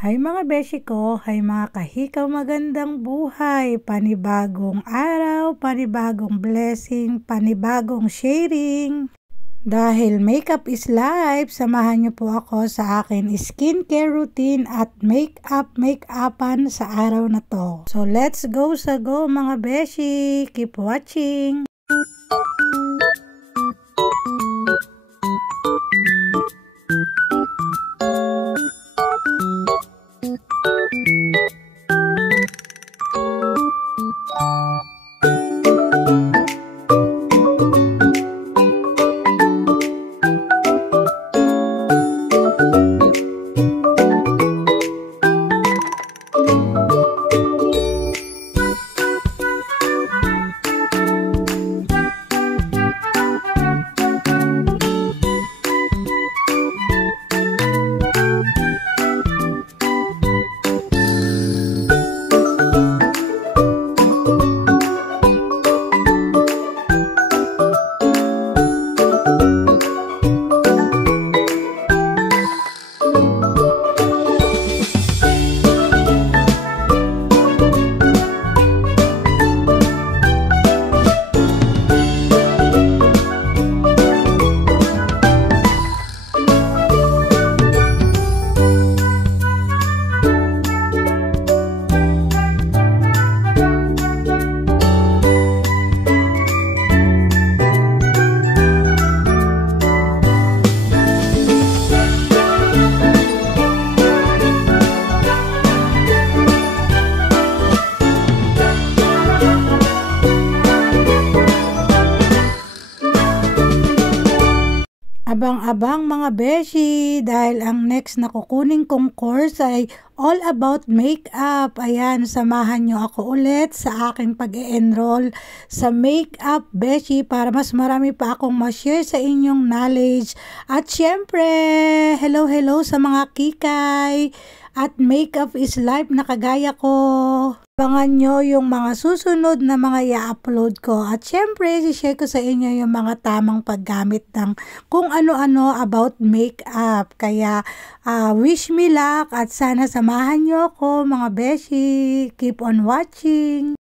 Hi mga beshi ko, hi mga kahikaw, magandang buhay, panibagong araw, panibagong blessing, panibagong sharing. Dahil makeup is life, samahan niyo po ako sa akin skincare routine at make-upan sa araw na to. So let's go sa go mga beshi, keep watching. Abang-abang mga beshi, dahil ang next na kukunin kong course ay all about makeup. Ayan, samahan nyo ako ulit sa aking pag-e-enroll sa makeup beshi para mas marami pa akong ma-share sa inyong knowledge. At syempre, hello sa mga kikay at makeup is life na kagaya ko. Abangan nyo yung mga susunod na mga i-upload ko. At syempre, i-share ko sa inyo yung mga tamang paggamit ng kung ano-ano about makeup. Kaya, wish me luck at sana samahan nyo ako mga beshi. Keep on watching.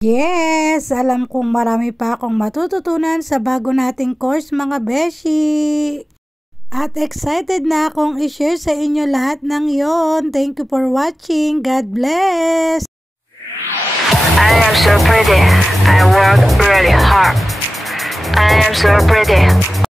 Yes, alam kong marami pa akong matututunan sa bago nating course mga beshi. At excited na akong i-share sa inyo lahat ng yon. Thank you for watching. God bless! I am so pretty. I walk I am so pretty.